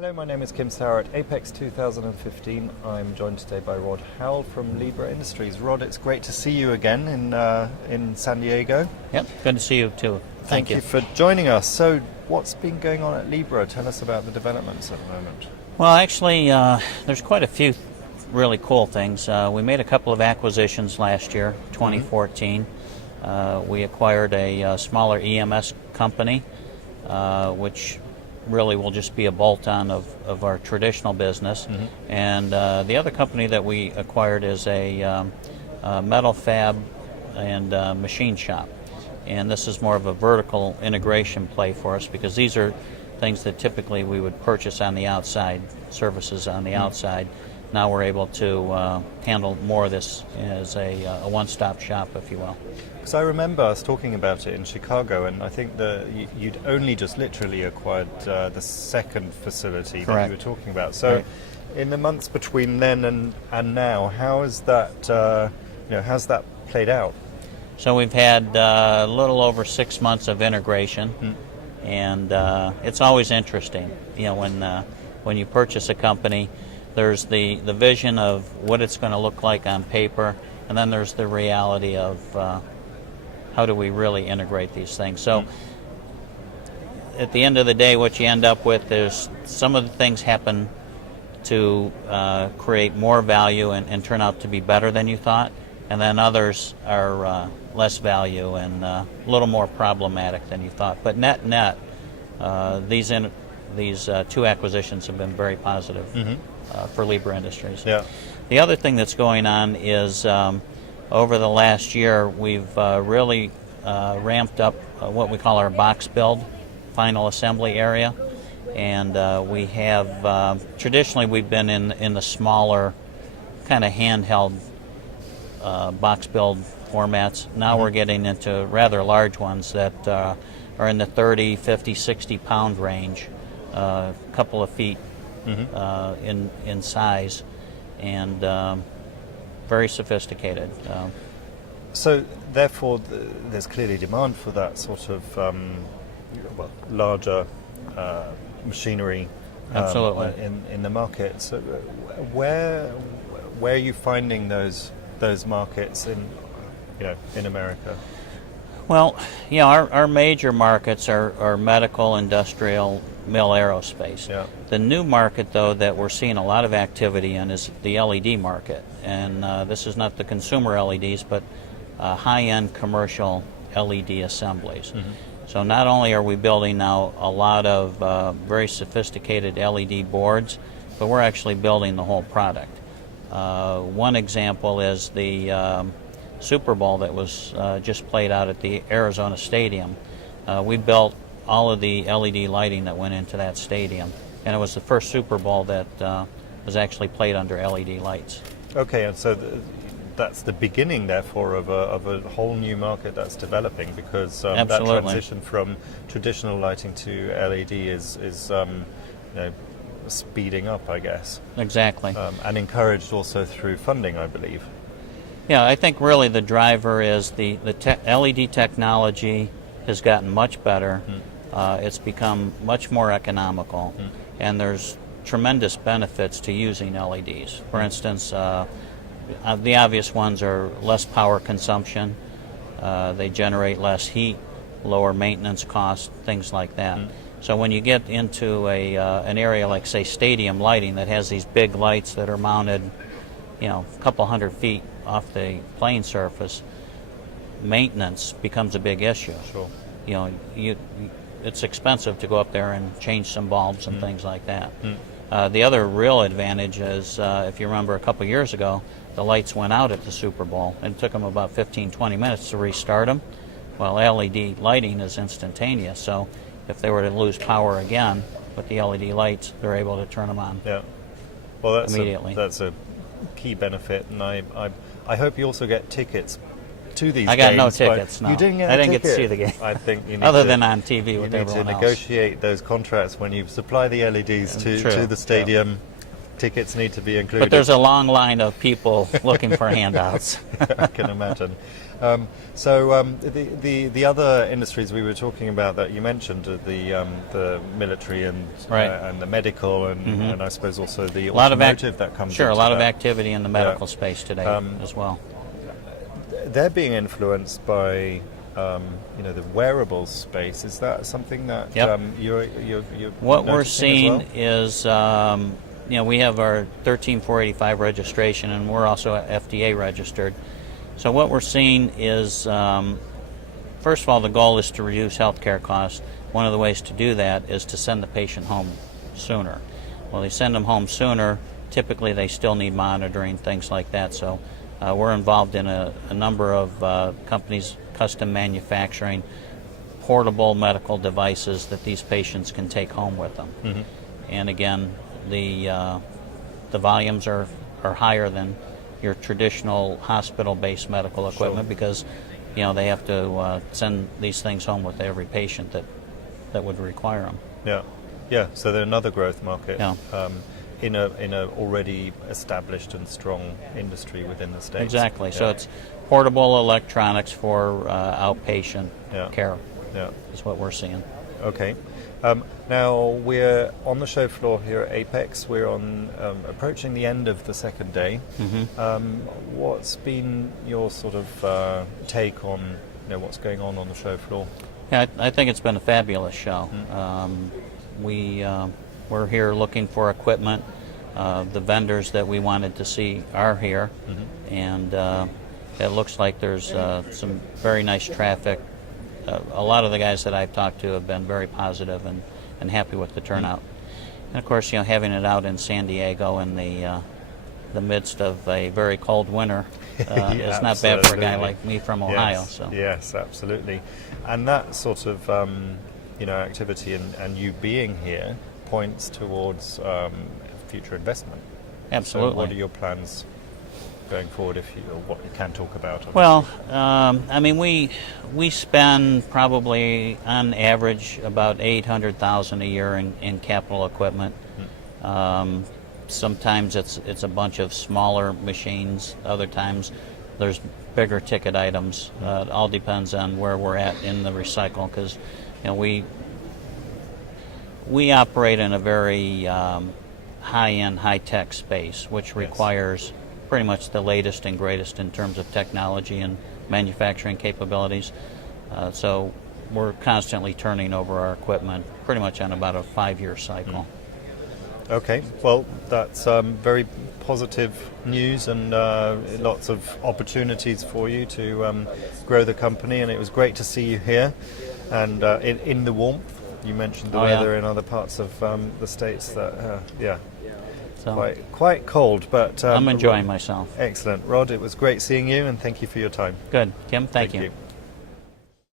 Hello, my name is Kim Sauer at Apex 2015. I'm joined today by Howell from Libra Industries. Rod, it's great to see you again in San Diego. Yep, good to see you too. Thank you for joining us. So, what's been going on at Libra? Tell us about the developments at the moment. Well, actually, there's quite a few really cool things. We made a couple of acquisitions last year, 2014. We acquired a smaller EMS company, which really will just be a bolt-on of our traditional business. And the other company that we acquired is a metal fab and machine shop. And this is more of a vertical integration play for us because these are things that typically we would purchase on the outside, services on the outside. Now we're able to handle more of this as a one-stop shop, if you will. Because I remember us talking about it in Chicago, and I think that you'd only just literally acquired the second facility that you were talking about. So, in the months between then and now, how has that how's that played out? So we've had a little over 6 months of integration, and it's always interesting. You know, when you purchase a company, there's the vision of what it's going to look like on paper, and then there's the reality of how do we really integrate these things. So at the end of the day, what you end up with is some of the things happen to create more value and turn out to be better than you thought, and then others are less value and a little more problematic than you thought. But net, these two acquisitions have been very positive for Libra Industries. Yeah. The other thing that's going on is over the last year, we've really ramped up what we call our box build, final assembly area. And we have, traditionally we've been in the smaller, kind of handheld box build formats. Now we're getting into rather large ones that are in the 30, 50, 60 pound range, a couple of feet in size, and very sophisticated. So, therefore, there's clearly demand for that sort of larger machinery Absolutely. In the market. So, where are you finding those markets in America? Well, our major markets are medical, industrial, mill, aerospace. Yeah. The new market, though, that we're seeing a lot of activity in is the LED market. And this is not the consumer LEDs, but high-end commercial LED assemblies. So not only are we building now a lot of very sophisticated LED boards, but we're actually building the whole product. One example is the Super Bowl that was just played out at the Arizona Stadium. We built all of the LED lighting that went into that stadium, and it was the first Super Bowl that was actually played under LED lights. Okay, and so that's the beginning, therefore, of a whole new market that's developing, because that transition from traditional lighting to LED is speeding up, I guess. Exactly. And encouraged also through funding, I believe. Yeah, I think really the driver is the LED technology has gotten much better. It's become much more economical, and there's tremendous benefits to using LEDs. For instance, the obvious ones are less power consumption, they generate less heat, lower maintenance costs, things like that. So when you get into an area like, say, stadium lighting that has these big lights that are mounted, a couple hundred feet off the playing surface, maintenance becomes a big issue. Sure. It's expensive to go up there and change some bulbs and things like that. The other real advantage is, if you remember a couple years ago, the lights went out at the Super Bowl, and it took them about 15, 20 minutes to restart them. Well, LED lighting is instantaneous, so if they were to lose power again with the LED lights, they're able to turn them on immediately. That's a key benefit, and I hope you also get tickets to these games. I got no tickets, no. You didn't get I didn't get to see the game. I think you need other than on TV with everyone else. You need to negotiate those contracts when you supply the LEDs to the stadium. Tickets need to be included. But there's a long line of people looking for handouts. I can imagine. The other industries we were talking about that you mentioned are the military and the medical and I suppose also the automotive that comes. Sure, a lot that. of activity in the medical space today as well. They're being influenced by the wearables space. Is that something that you're what we're seeing as well? is we have our 13485 registration, and we're also FDA registered. So what we're seeing is, first of all, the goal is to reduce healthcare costs. One of the ways to do that is to send the patient home sooner. Well, they send them home sooner. Typically, they still need monitoring, things like that. So we're involved in a number of companies custom manufacturing portable medical devices that these patients can take home with them. Mm-hmm. And again, the volumes are higher than your traditional hospital-based medical equipment because they have to send these things home with every patient that would require them. Yeah. So they're another growth market. Yeah. In a already established and strong industry within the States. Exactly. Yeah. So it's portable electronics for outpatient care. Yeah. Is what we're seeing. Okay. Now we're on the show floor here at Apex. We're approaching the end of the second day. Mm-hmm. What's been your sort of take on what's going on the show floor? Yeah, I think it's been a fabulous show. Mm-hmm. We're here looking for equipment. The vendors that we wanted to see are here, mm-hmm. and it looks like there's some very nice traffic. A lot of the guys that I've talked to have been very positive and happy with the turnout. Mm-hmm. And of course, having it out in San Diego in the midst of a very cold winter is not bad for a guy like me from Ohio. Yes, so. Yes, absolutely. And that sort of activity and you being here points towards future investment. Absolutely. So what are your plans going forward, what you can talk about? Obviously. Well, we spend probably on average about $800,000 a year in capital equipment. Mm-hmm. Sometimes it's a bunch of smaller machines. Other times there's bigger ticket items. It all depends on where we're at in the recycle because we operate in a very high-end, high-tech space, which requires pretty much the latest and greatest in terms of technology and manufacturing capabilities. So we're constantly turning over our equipment pretty much on about a 5-year cycle. Okay, well, that's very positive news and lots of opportunities for you to grow the company, and it was great to see you here and in the warmth. You mentioned the weather in other parts of the States that, so quite cold, but I'm enjoying myself. Excellent. Rod, it was great seeing you, and thank you for your time. Good. Kim, thank you. You.